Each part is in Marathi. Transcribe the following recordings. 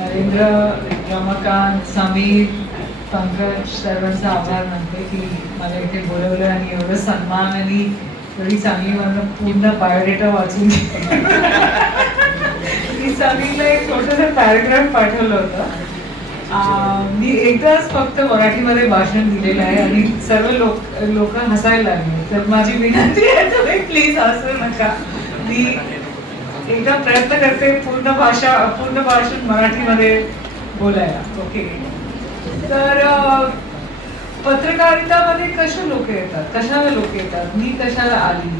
नरेंद्र, रमाकांत, समीर, पंकज सर्वांचा आभार मानते की मला इथे बोलवलं आणि एवढं सन्मान आणि एवढी चांगली मला पूर्ण बायोडेटा वाचून मी समीरला एक छोटंसं पॅराग्राफ पाठवलं होतं. मी एकदाच फक्त मराठीमध्ये भाषण दिलेलं आहे आणि सर्व लोक हसायला लागले. तर माझी विनंती आहे तुम्ही प्लीज हसू नका. मी एकदा प्रयत्न करते पूर्ण भाषण मराठीमध्ये बोलायला. ओके. तर पत्रकारितामध्ये कशा लोक येतात, कशाला लोक येतात, मी कशाला आली,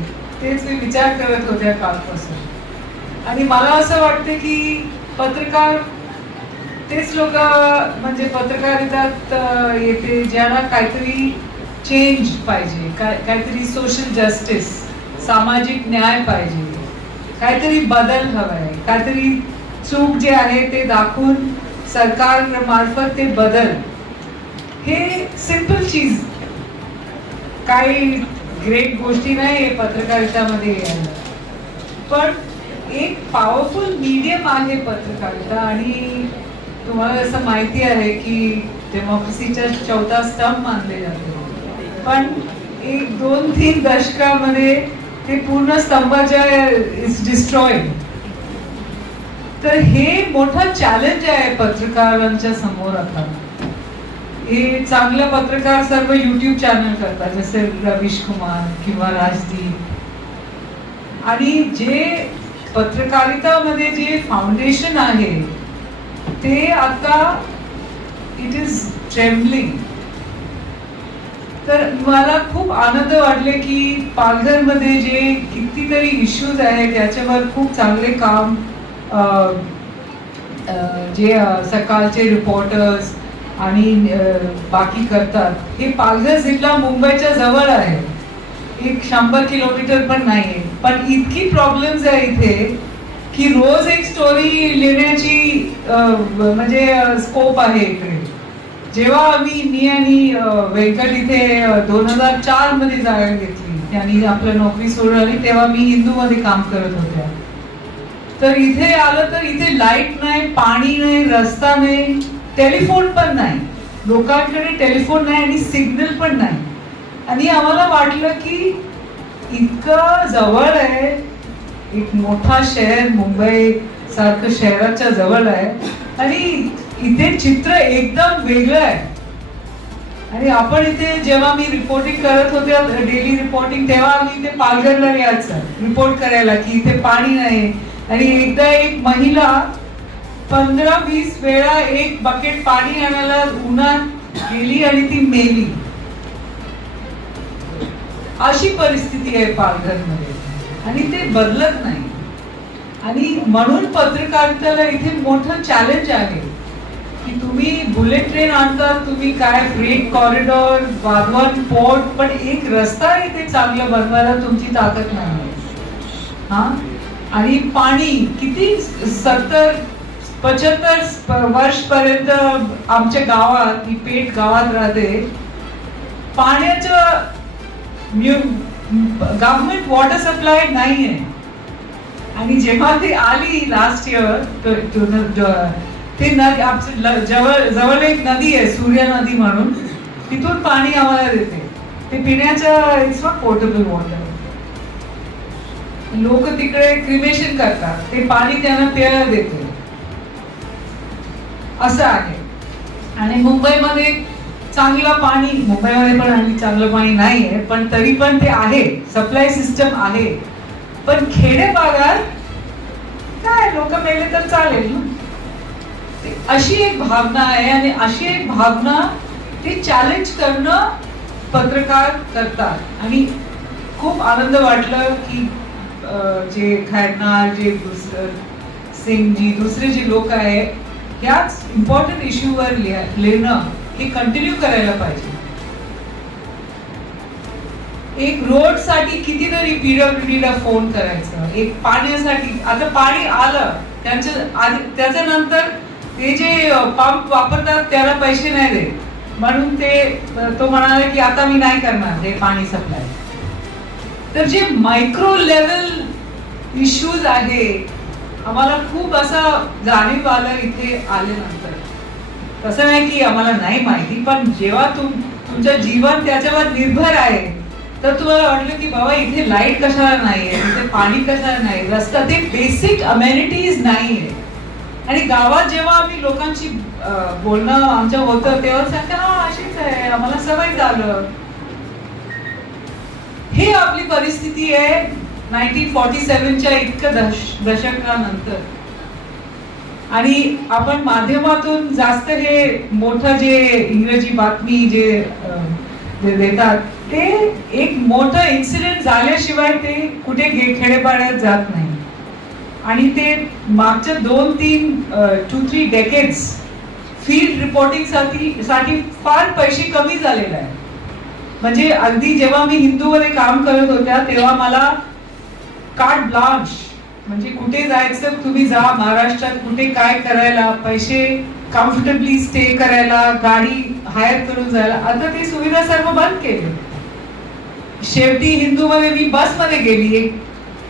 तेच मी विचार करत होते कालपासून. आणि मला असं वाटतं की पत्रकार तेच लोक म्हणजे पत्रकारितात येते ज्यांना काहीतरी चेंज पाहिजे, काहीतरी सोशल जस्टिस, सामाजिक न्याय पाहिजे, काहीतरी बदल हवाय, काहीतरी चूक जे आहे ते दाखवून सरकार मार्फत ते बदल. हे सिंपल चीज, काही ग्रेट गोष्टी नाही पत्रकारितामध्ये यायला. पण एक पॉवरफुल मीडियम आहे पत्रकारिता. आणि तुम्हाला असं माहिती आहे की डेमोक्रेसीचा चौथा स्तंभ मानले जाते. पण 1-2-3 दशकामध्ये ते पूर्ण स्तंभाच्या इज डिस्ट्रॉइड. तर हे मोठं चॅलेंज आहे पत्रकारांच्या समोर. आता हे चांगले पत्रकार सर्व YouTube चॅनल करतात, जसे रवीश कुमार किंवा राजदीप. आणि जे पत्रकारितामध्ये जे फाउंडेशन आहे ते आता इट इज ट्रेम्बलिंग. तर मला खूप आनंद वाटले की पालघरमध्ये जे कितीतरी इश्यूज आहेत त्याच्यावर खूप चांगले काम जे सकाळचे रिपोर्टर्स आणि बाकी करतात. हे पालघर जिल्हा मुंबईच्या जवळ आहे, 100 किलोमीटर पण नाहीये. पण इतकी प्रॉब्लेम्स आहे इथे की रोज एक स्टोरी लिहिण्याची म्हणजे स्कोप आहे इकडे. जेव्हा मी आणि व्यंकट इथे 2004 मध्ये जागा घेतली, त्यांनी आपलं नोकरी सोडली आणि तेव्हा मी हिंदूमध्ये काम करत होते. तर इथे आलं तर इथे लाईट नाही, पाणी नाही, रस्ता नाही, टेलिफोन पण नाही. लोकांकडे टेलिफोन नाही आणि सिग्नल पण नाही. आणि आम्हाला वाटलं की इतकं जवळ आहे, एक मोठा शहर मुंबई सारखं शहराच्या जवळ आहे आणि इथे चित्र एकदम वेगळं आहे. आणि आपण इथे जेव्हा मी रिपोर्टिंग करत होते, डेली रिपोर्टिंग, तेव्हा आम्ही इथे पालघरला यायचं रिपोर्ट करायला की इथे पाणी नाही. आणि एकदा एक महिला 15-20 वेळा एक बकेट पाणी आणायला उन्हात गेली आणि ती मेली. अशी परिस्थिती आहे पालघरमध्ये आणि ते बदलत नाही. आणि म्हणून पत्रकारितेला इथे मोठं चॅलेंज आहे की तुम्ही बुलेट ट्रेन आणतात, तुम्ही काय फ्रेट कॉरिडॉर, वाधवन पोर्ट, पण एक रस्ता इथे चांगला बनवायला तुमची ताकद नाही. हा. आणि पाणी किती 70-75 वर्ष पर्यंत आमच्या गावात, मी पेठ गावात राहते, पाण्याचं गव्हर्नमेंट वॉटर सप्लाय नाहीये. आणि जेव्हा ती आली लास्ट इयर, ते नदी जवळ एक नदी आहे सूर्या नदी म्हणून, तिथून पाणी आम्हाला देते. ते पिण्याचं इट्स नॉट पोर्टेबल वॉटर. लोक तिकडे क्रिमेशन करतात, ते पाणी त्यांना प्यायला देते. असं आहे. आणि मुंबईमध्ये चांगलं पाणी, मुंबईमध्ये पण आणि चांगलं पाणी नाही आहे, पण तरी पण ते आहे, सप्लाय सिस्टम आहे. पण खेडे भागात काय लोक मेले तर चालेल ना, अशी एक भावना आहे. आणि अशी एक भावना ते चॅलेंज करणं पत्रकार करतात. आणि खूप आनंद वाटलं की जे खैरनार, जे सिंग जी, दुसरे जे लोक आहे, ह्याच इम्पॉर्टंट इश्यूवर लिहिणं हे कंटिन्यू करायला पाहिजे. एक रोड साठी कितीतरी PWDला फोन करायचं, एक पाण्यासाठी. आता पाणी आलं त्याच्यानंतर ते जे पंप वापरतात त्याला पैसे नाही देत, म्हणून तो म्हणाला की आता मी नाही करणार हे पाणी सप्लाय. तर जे मायक्रो लेवल इश्यूज आहे आम्हाला खूप असं जाणीव आलं इथे आल्यानंतर. तसं नाही की आम्हाला नाही माहिती, पण जेव्हा तुमचं जीवन त्याच्यावर निर्भर आहे तर तुम्हाला वाटलं की बाबा इथे लाईट कशाला नाहीये, इथे पाणी कशाला नाही, रस्ता, ते बेसिक अमेनिटीज नाहीये. आणि गावात जेव्हा आम्ही लोकांशी बोलणं आमचं होतं तेव्हा सांगते हा अशीच आहे, आम्हाला सवय झालं. हे आपली परिस्थिती आहे 1947च्या इतकं दशकानंतर. आणि आपण माध्यमातून जास्त हे मोठं जे इंग्रजी बातमी जे देतात ते एक मोठं इन्सिडेंट झाल्याशिवाय ते कुठे खेडेपाड्यात जात नाही. आणि ते मागच्या 2-3 डेकेड्स फील्ड रिपोर्टिंग साठी फार पैसे कमी झालेले आहे. म्हणजे अगदी जेव्हा मी हिंदूमध्ये काम करत होत्या तेव्हा मला कार्ड ब्लांच, म्हणजे कुठे जायचं तुम्ही जा, महाराष्ट्रात कुठे काय करायला, पैसे कम्फर्टेबली स्टे करायला, गाडी हायर करून जायला, आता ती सुविधा सर्व बंद केली. शेवटी हिंदूमध्ये मी बसमध्ये गेली,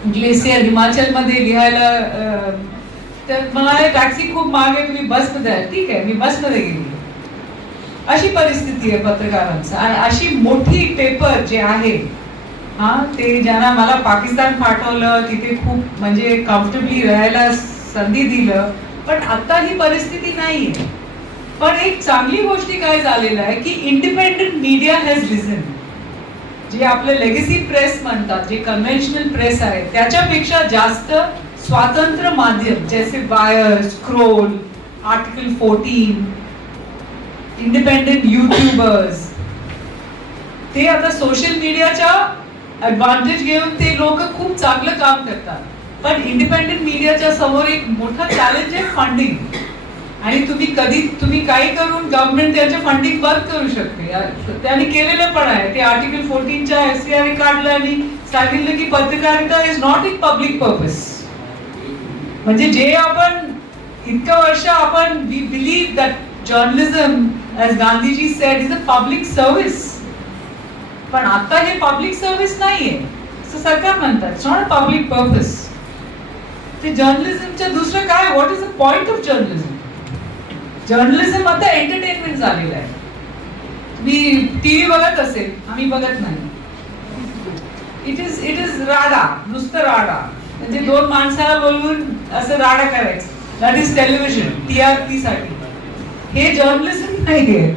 ग्लेसियर हिमाचल मध्ये लिहायला, तर मला टॅक्सी खूप महाग आहे, तुम्ही बसमध्ये आहे. ठीक आहे, मी बसमध्ये गेली. अशी परिस्थिती आहे पत्रकारांचं. आणि अशी मोठी पेपर जे आहे ते ज्यांना मला पाकिस्तान पाठवलं, तिथे खूप म्हणजे कम्फर्टेबली राहायला संधी दिलं, पण आता ही परिस्थिती नाहीये. पण एक चांगली गोष्टी काय झालेलं आहे की इंडिपेंडेंट मीडिया हॅज रिझन. जे आपले लेगसी प्रेस म्हणतात, जे कन्व्हेन्शनल प्रेस आहे, त्याच्यापेक्षा जास्त स्वतंत्र माध्यम जैसे wire, scroll, article 14, independent YouTubers, ते आता सोशल मीडियाच्या ऍडव्हान्टेज घेऊन ते लोक खूप चांगलं काम करतात. पण इंडिपेंडेंट मीडियाच्या समोर एक मोठा चॅलेंज आहे फंडिंग. आणि तुम्ही काही करून गव्हर्नमेंट त्याचे फंडिंग बंद करू शकते. त्यांनी केलेलं पण आहे. ते आर्टिकल 14च्या FCRA काढलं आणि सांगितलं की पत्रकारिता is not in public purpose. म्हणजे जे आपण इतकं वर्ष आपण we believe that journalism, as Gandhiji said, is a public service. पण आता हे पब्लिक सर्व्हिस नाहीये असं सरकार म्हणतात. It's not a public purpose. ते जर्नलिझमच्या दुसरं काय, what is the point of journalism? Journalism आता एंटरटेनमेंट झालेलं आहे. तुम्ही टीव्ही बघत असेल, आम्ही बघत नाही. इट इज राडा, नुसतं राडा. म्हणजे 2 माणसाला बोलवून असं राडा करायचं. दॅट इज टेलिव्हिजन, TRP साठी. हे जर्नलिझम नाहीये.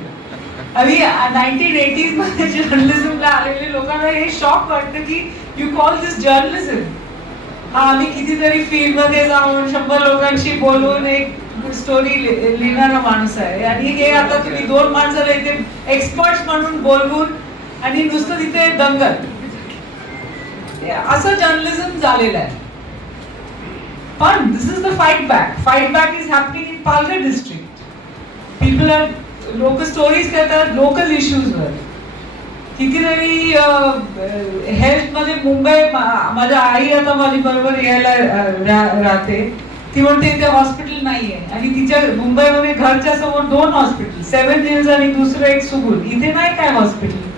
आम्ही 1980s मध्ये जर्नलिझमला आलेले लोकांना हे शॉक वाटतं की यू कॉल दिस जर्नलिझम. आम्ही कितीतरी फील्ड मध्ये जाऊन 100 लोकांशी बोलून एक स्टोरी लिहिणारा माणूस आहे. आणि हे आता तुम्ही 2 माणसाला इथे एक्सपर्ट्स म्हणून बोलवून आणि नुसतं तिथे दंगल, असं जर्नलिझम झालेलं आहे. पण this is the fight back. Fight back is happening in Palghar district. People are, लोक स्टोरीज करतात लोकल इश्यूजवर. कितीतरी हेल्थ मध्ये मुंबई, माझ्या आई आता माझी बरोबर यायला राहते, ती म्हणते इथे हॉस्पिटल नाहीये. आणि तिच्या मुंबईमध्ये घरच्या समोर 2 हॉस्पिटल, 7 हिल्स आणि दुसरं एक सुगुल. इथे नाही काय हॉस्पिटल?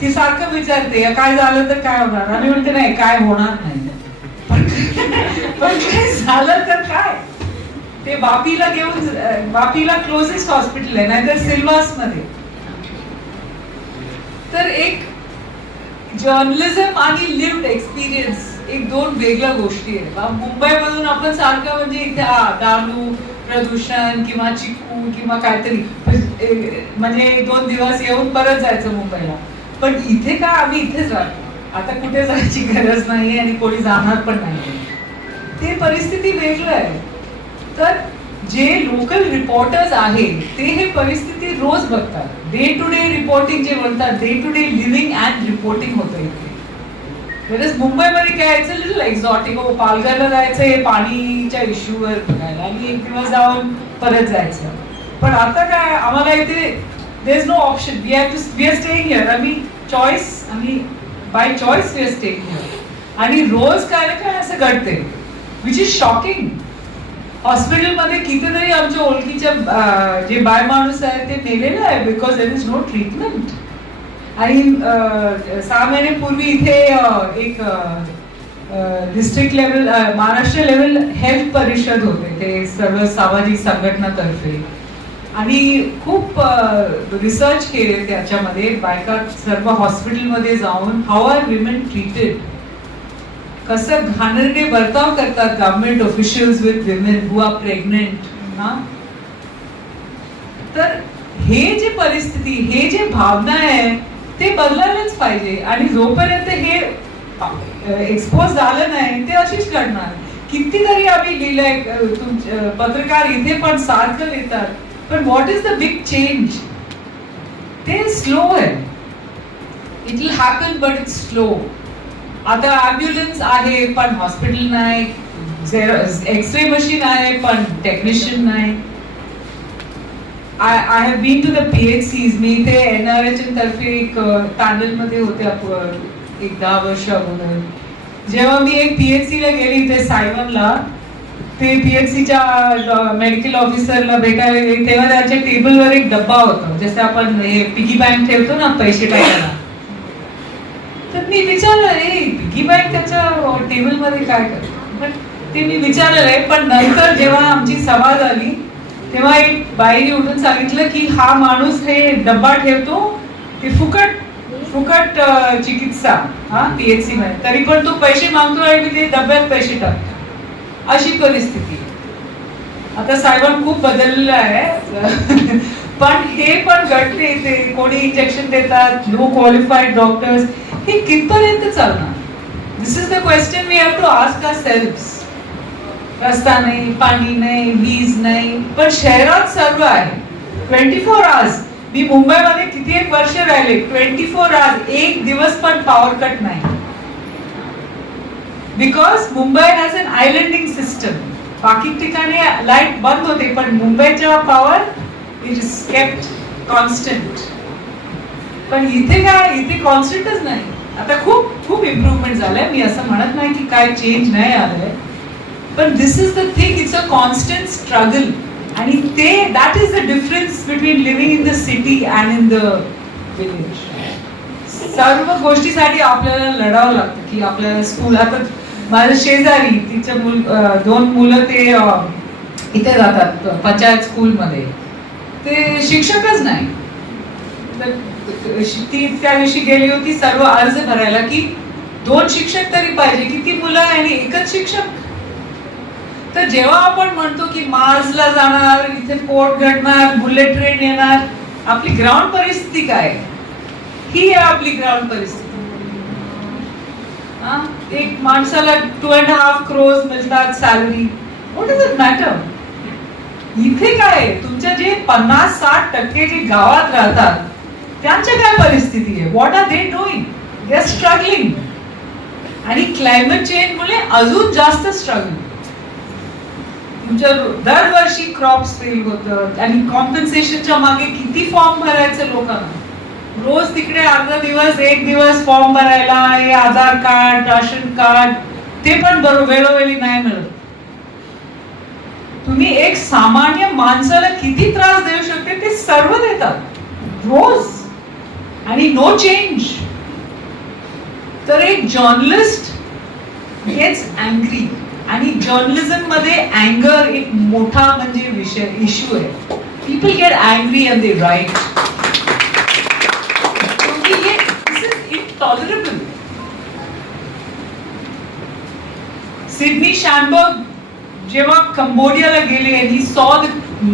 ती सारखं विचारते काय झालं तर काय होणार. आम्ही म्हणते नाही काय होणार नाही, पण काय झालं तर काय. ते वापीला घेऊन, वापीला क्लोजेस्ट हॉस्पिटल आहे, नाहीतर सिल्वास मध्ये. तर एक जर्नलिझम आणि लिव्ड एक्सपिरियन्स एक 2 वेगळ्या गोष्टी आहेत. मुंबईमधून आपण सारखं म्हणजे इथे दारू, प्रदूषण किंवा चिक्कू किंवा काहीतरी, म्हणजे 2 दिवस येऊन परत जायचं मुंबईला. पण इथे का, आम्ही इथेच राहतो. आता कुठे जायची गरज नाही आणि कोणी जाणार पण नाही. ते परिस्थिती वेगळं आहे. तर जे लोकल रिपोर्टर्स आहेत ते हे परिस्थिती रोज बघतात. डे टू डे रिपोर्टिंग जे म्हणतात, day to day living and reporting होतं इथे. वेळेस मुंबईमध्ये काय यायचं लिटल एक्झॉटिक, पालघरला जायचं हे पाणीच्या इश्यूवर बघायला आणि एक दिवस जाऊन परत जायचं. पण आता काय, आम्हाला इथे there is no option. We are staying here. आम्ही by choice we are staying here. आणि रोज काय ना काय असं घडते विच इज शॉकिंग. हॉस्पिटलमध्ये कितीतरी आमच्या ओळखीच्या जे बाय माणूस आहे ते मेलेलं आहे because there is no treatment. आणि 6 महिन्यापूर्वी इथे एक district level Maharashtra level health परिषद होते ते सर्व सामाजिक संघटनातर्फे आणि खूप रिसर्च केले त्याच्यामध्ये बायका सर्व हॉस्पिटलमध्ये जाऊन हाऊ आर विमेन ट्रीटेड, कसं घाणेरडे बर्ताव करतात government officials with women who are pregnant ना. तर हे जे परिस्थिती, हे जे भावना आहे ते बदलायलाच पाहिजे आणि जोपर्यंत हे एक्सपोज झालं नाही ते अशीच करणार. कितीतरी आम्ही लिहिलंय, पत्रकार इथे पण सारखं लिहितात, पण what is the big change? ते स्लो आहे. It will happen but it's slow. आता ॲम्ब्युलन्स आहे पण हॉस्पिटल नाही, एक्सरे मशीन आहे पण टेक्निशियन नाही. I have been to the PHCs. मी इथे NRHM तर्फे एक पॅनलमध्ये होते एक 10 वर्ष अगोदर. जेव्हा मी एक PHC ला गेली ते सायवनला, ते PHCच्या मेडिकल ऑफिसरला भेटायला गेली तेव्हा त्याच्या टेबलवर एक डब्बा होता, जसं आपण हे पिगी बँक ठेवतो ना पैसे टाकायला. तर मी विचारलं, पिगी बँक त्याच्या टेबलमध्ये काय करतो? पण ते मी विचारलं आहे. पण नंतर जेव्हा आमची सभा झाली तेव्हा एक बाईने उठून सांगितलं की हा माणूस हे डब्बा ठेवतो, ते फुकट चिकित्सा PHC मध्ये, तरी पण तो पैसे मागतो आणि मी ते डब्यात पैसे टाकतो. अशी परिस्थिती. आता साहेबांना खूप बदललेलं आहे. पण हे पण घडते, ते कोणी इंजेक्शन देतात, नो क्वालिफाईड डॉक्टर्स, हे कितपर्यंत चालणार? This is the question we have to ask ourselves. रस्ता नाही, पाणी नाही, वीज नाही, पण शहरात सर्व आहे 24 आवर्स. मी मुंबईमध्ये किती एक वर्ष राहिले, 24 आवर्स, एक दिवस पण पॉवर कट नाही. Because Mumbai has an islanding system. बाकी ठिकाणी लाईट बंद होते पण मुंबईच्या power it is kept constant. पण इथे काय, इथे कॉन्स्टंटच नाही. आता खूप इम्प्रूव्हमेंट झालंय, मी असं म्हणत नाही की काय चेंज नाही आलंय, पण this is the thing, it's a constant struggle. आणि ते that is the difference between living in the city and in the village. सर्व गोष्टीसाठी आपल्याला लढावं लागतं की आपल्याला स्कूल. आता माझ्या शेजारी तिचं 2 मुलं ते इथे जातात पंचायत स्कूलमध्ये, ते शिक्षकच नाही. तर ती त्या दिवशी गेली होती सर्व अर्ज भरायला की 2 शिक्षक तरी पाहिजे, किती मुलं आहे आणि एकच शिक्षक. तर जेव्हा आपण म्हणतो की मार्सला जाणार, इथे पोर्ट घडणार, बुलेट ट्रेन येणार, आपली ग्राउंड परिस्थिती काय? ही आहे आपली ग्राउंड परिस्थिती. एक माणसाला 2.5 crores मिळतात salary. What does it matter? इथे काय, तुमच्या जे 50-60% जे गावात राहतात त्यांच्या काय परिस्थिती आहे? What are they doing? They are struggling. आणि क्लायमेट चेंज मुळे अजून जास्त स्ट्रगल. तुमच्या दरवर्षी क्रॉप्स फेल होतात आणि कॉम्पेन्सेशनच्या मागे किती फॉर्म भरायचे लोकांना. रोज तिकडे अर्धा दिवस, एक दिवस फॉर्म भरायला, हे आधार कार्ड, राशन कार्ड, ते पण वेळोवेळी नाही मिळत. तुम्ही एक सामान्य माणसाला किती त्रास देऊ शकते ते सर्व देतात रोज, आणि नो चेंज. तर एक जर्नलिस्ट गेट्स अँग्री, आणि जर्नलिझम मध्ये अँगर एक मोठा म्हणजे विषय, इश्यू आहे. People get angry and they write. Tolerable. Sydney Schanberg जेव्हा कंबोडियाला गेले, he saw the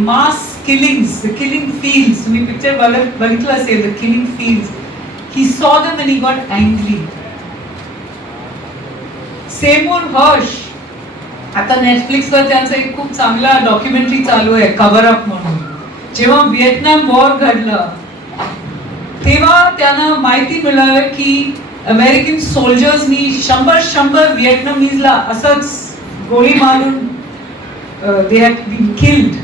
mass killings, the killing fields. तुम्ही पिक्चर बघितलं असेल, the killing fields. He saw them and he got angry. Semur Harsh, आता नेटफ्लिक्सवर त्यांचं एक खूप चांगला डॉक्युमेंटरी चालू आहे, कव्हर अप म्हणून. जेव्हा व्हिएतनाम वॉर घडलं तेव्हा त्यांना माहिती मिळालं की अमेरिकन सोल्जर्सनी 100 व्हिएतनामीजला असंच गोळी मारून दे हॅड बीन किल्ड.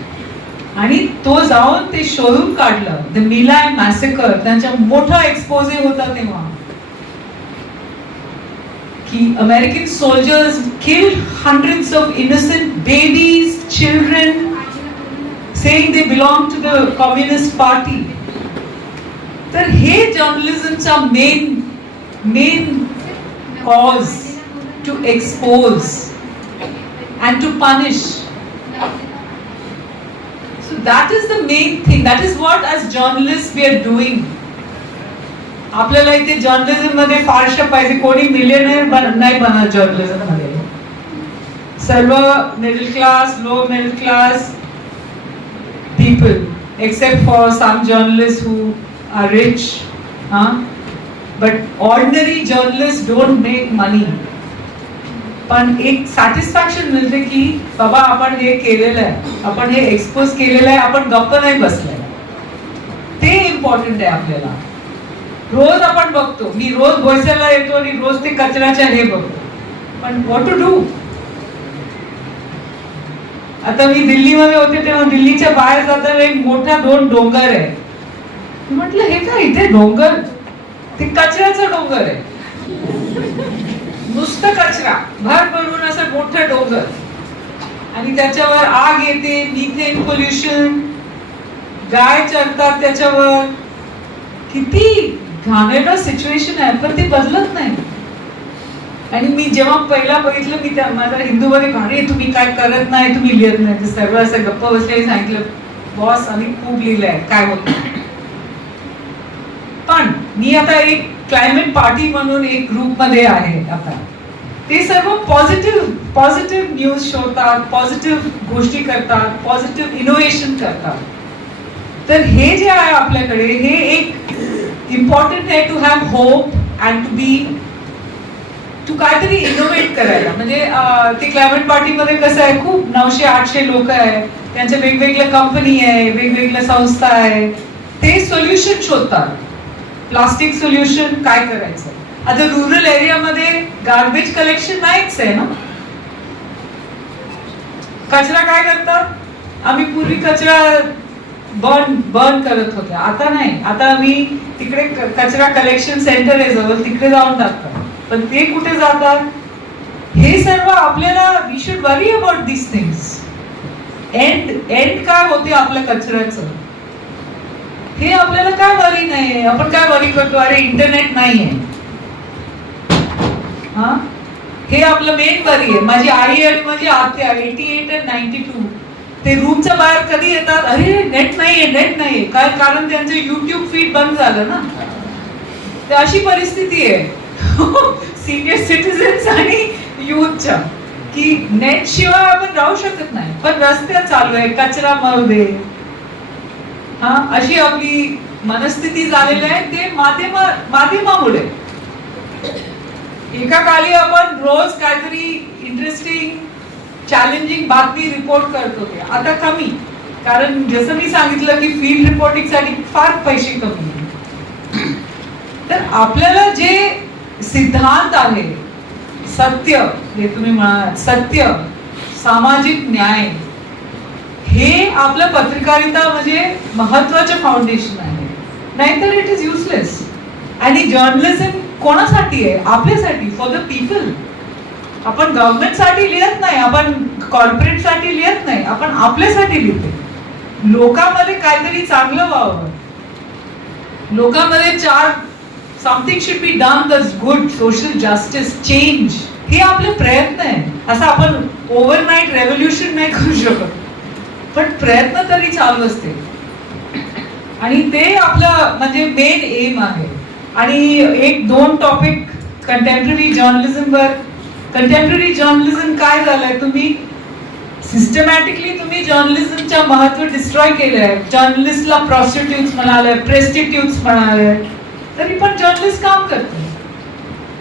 आणि तो जाऊन ते शोधून काढलं, द मिलाय मॅसेकर. त्यांचा मोठा एक्सपोजे होता तेव्हा की American soldiers killed hundreds of innocent babies, children, saying they belong to the Communist Party. तर हे जर्नलिझमचा main cause to expose and to punish. So that is the main thing. That is what as journalists we are doing. आपल्याला इथे जर्नलिझम मध्ये फारशा पाहिजे, कोणी मिलियनेअर नाही बनत जर्नलिझम मध्ये. सर्व middle class, low middle class people, except for some journalists who are rich, but ordinary journalists don't make money. पण एक सॅटिस्फॅक्शन मिळते की बाबा आपण हे केलेलं आहे, आपण हे एक्सपोज केलेलं आहे, आपण गप्प नाही बसलोय. ते इम्पॉर्टंट आहे आपल्याला. रोज आपण बघतो, मी रोज बोईसरला येतो आणि रोज ते कचऱ्याच्या हे बघतो, पण व्हॉट टू डू. आता मी दिल्लीमध्ये होते तेव्हा दिल्लीच्या बाहेर जाताना एक मोठा 2 डोंगर आहे. मी म्हटलं हे काय इथे डोंगर, ते कचऱ्याचा डोंगर आहे. नुसतं कचरा भर भरून असं मोठं डोंगर, आणि त्याच्यावर आग येते, मिथेन पोल्युशन, गाय चरतात त्याच्यावर. किती घाणेरडं सिच्युएशन आहे, पण ते बदलत नाही. आणि मी जेव्हा पहिला बघितलं, मी त्या माझ्या हिंदूमध्ये भारी तुम्ही काय करत नाही, तुम्ही लिहित नाही, ते सर्व असं गप्प बसले. सांगितलं बॉस आम्ही खूप लिहिलंय, काय होत नाही. पण मी आता एक क्लायमेट पार्टी म्हणून एक ग्रुप मध्ये आहे आता. ते सर्व पॉझिटिव्ह न्यूज शोधतात, पॉझिटिव्ह गोष्टी करतात, पॉझिटिव्ह इनोव्हेशन करतात. तर हे जे आहे आपल्याकडे, हे एक इम्पॉर्टंट आहे to have hope and to काहीतरी इनोव्हेट करायला. म्हणजे ते क्लायमेट पार्टीमध्ये कसं आहे, खूप 900-800 लोक आहे, त्यांच्या वेगवेगळ्या कंपनी आहे, वेगवेगळ्या संस्था आहे. ते सोल्युशन शोधतात, प्लास्टिक सोल्युशन काय करायचं. आता रुरल एरियामध्ये गार्बेज कलेक्शन नाहीच आहे ना. कचरा काय करतात, आम्ही पूर्वी कचरा बर्न करत होते, आता नाही. आता आम्ही तिकडे कचरा कलेक्शन सेंटर आहे जवळ, तिकडे जाऊन टाकतात. पण ते कुठे जातात, हे सर्व आपल्याला we should worry about this things. And काय होते आपल्या कचऱ्याचं, हे आपल्याला काय वरी नाही. आपण काय वरी करतो, अरे इंटरनेट नाहीये, हे आपलं मेन वरी आहे. माझी आई आणि माझी आत्या 88 आणि 92 ते रूमच्या बाहेर कधी येतात, अरे नेट नाहीये. काय कारण, त्यांचं युट्यूब फीड बंद झालं ना. तर अशी परिस्थिती आहे सिनियर सिटीजन्स आणि युथच्या, की नेट शिवाय आपण राहू शकत नाही. पण रस्त्यात चालू आहे, कचरा मरू दे, अशी आपली मनस्थिती झालेली आहे. ते माध्यमामुळे. एका काली आपण रोज काहीतरी इंटरेस्टिंग चॅलेंजिंग बातमी रिपोर्ट करत होते, आता कमी. कारण जसं मी सांगितलं की फील्ड रिपोर्टिंग साठी फार पैसे कमी. तर आपल्याला जे सिद्धांत आहे, सत्य, जे तुम्ही म्हणा सत्य, सामाजिक न्याय, हे आपलं पत्रकारिता म्हणजे महत्वाचं फाउंडेशन आहे. नाहीतर इट इज युजलेस. आणि जर्नलिझम कोणासाठी आहे, आपल्यासाठी, फॉर द पीपल. आपण गव्हर्नमेंट साठी लिहत नाही, आपण कॉर्पोरेट साठी लिहत नाही, आपण आपल्यासाठी लिहितो. लोकांमध्ये काहीतरी चांगलं व्हावं, लोकांमध्ये something should be done, that's good, social justice, change, हे आपले प्रयत्न आहे. असं आपण ओव्हरनाईट रेव्होल्युशन नाही करू शकत, पण प्रयत्न तरी चालू असते. आणि ते आपलं म्हणजे मेन एम आहे. आणि 1-2 टॉपिक कंटेम्पररी जर्नलिझमवर. कंटेम्पररी जर्नलिझम काय झालंय, तुम्ही सिस्टमॅटिकली तुम्ही जर्नलिझमच्या महत्व डिस्ट्रॉय केलंय. जर्नलिस्टला प्रॉस्टिट्यूट्स म्हणाले, प्रेस्टिट्यूट्स म्हणाले, तरी पण जर्नलिस्ट काम करते.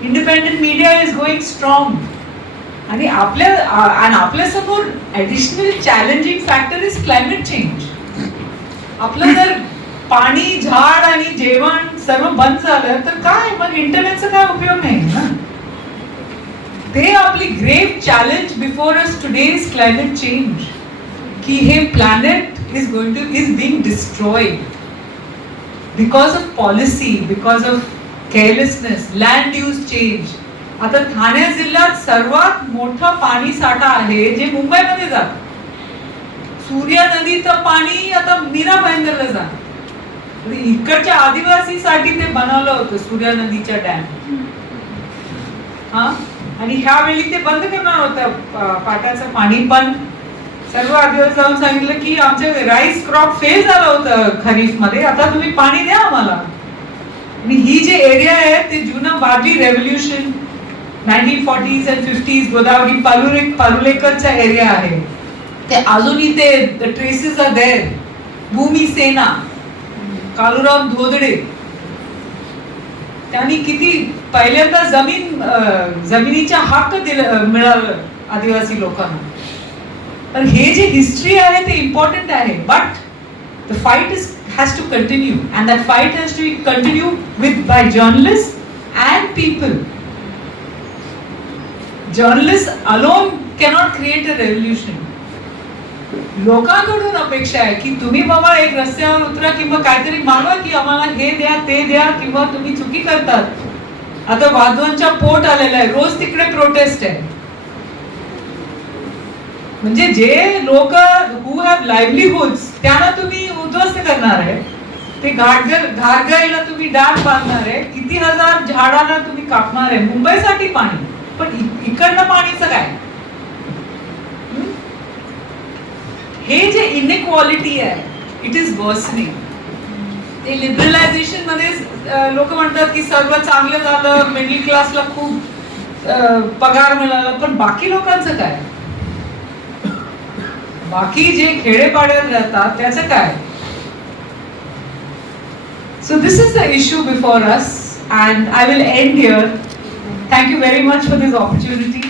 Independent media is going strong. आणि आपल्या समोर additional challenging factor is climate change. आपलं जर पाणी, झाड आणि जेवण सर्व बंद झालं तर काय, मग इंटरनेटचा काय उपयोग नाही ना. ते आपली ग्रेव challenge before us today is climate change. की हे planet is being destroyed because of policy, because of carelessness, land use change. आता ठाणे जिल्ह्यात सर्वात मोठा पाणी साठा आहे जे मुंबईमध्ये जात. सूर्या नदीचं पाणी आता मीरा भाईंदरला जात. इकडच्या आदिवासीसाठी ते बनवलं होतं सूर्या नदीच्या डॅम. आणि ह्यावेळी ते बंद करणार होतं पाटाचं पाणी, पण सर्व आदिवासी जाऊन सांगितलं की आमचे राईस क्रॉप फेल झालं होतं खरीफ मध्ये, आता तुम्ही पाणी द्या आम्हाला. आणि ही जे एरिया आहे ते जुनं Warli revolution 1940s and 50s Godavari पालुलेकरचा एरिया आहे. ते अजूनही ते the traces are there. Bhumi Sena, Kaluram Dhodade, त्यांनी किती पहिल्यांदा जमिनीचा हक्क मिळालं आदिवासी लोकांना. तर हे जे हिस्ट्री आहे ते इम्पॉर्टंट आहे, but the fight has to continue, and that fight has to continue by journalists and people. Journalists alone cannot create a revolution. लोकांकडून अपेक्षा आहे की तुम्ही बाबा एक रस्त्यावर उतरा किंवा काहीतरी मागवा की आम्हाला हे द्या ते द्या, किंवा तुम्ही चुकी करतात. आता वाधवांच्या पोट आलेला आहे, रोज तिकडे प्रोटेस्ट आहे. म्हणजे जे लोक हु हॅव लाईव्हलीहुड्स त्यांना तुम्ही उद्ध्वस्त करणार आहे. ते घाटगळीला तुम्ही डॅम बांधणार आहे, किती हजार झाडांना तुम्ही कापणार आहे मुंबईसाठी पाणी, पण इकडनं पाणीचं काय? हे जे इनइक्वालिटी आहे, इट इज वर्सनिंग. ते लिबरलायझेशन मध्ये लोक म्हणतात की सर्व चांगलं झालं, मिडल क्लासला खूप पगार मिळाला, पण बाकी लोकांचं काय? बाकी जे खेडेपाड्यात राहतात त्याचं काय? So this is the issue before us, and I will end here. Thank you very much for this opportunity.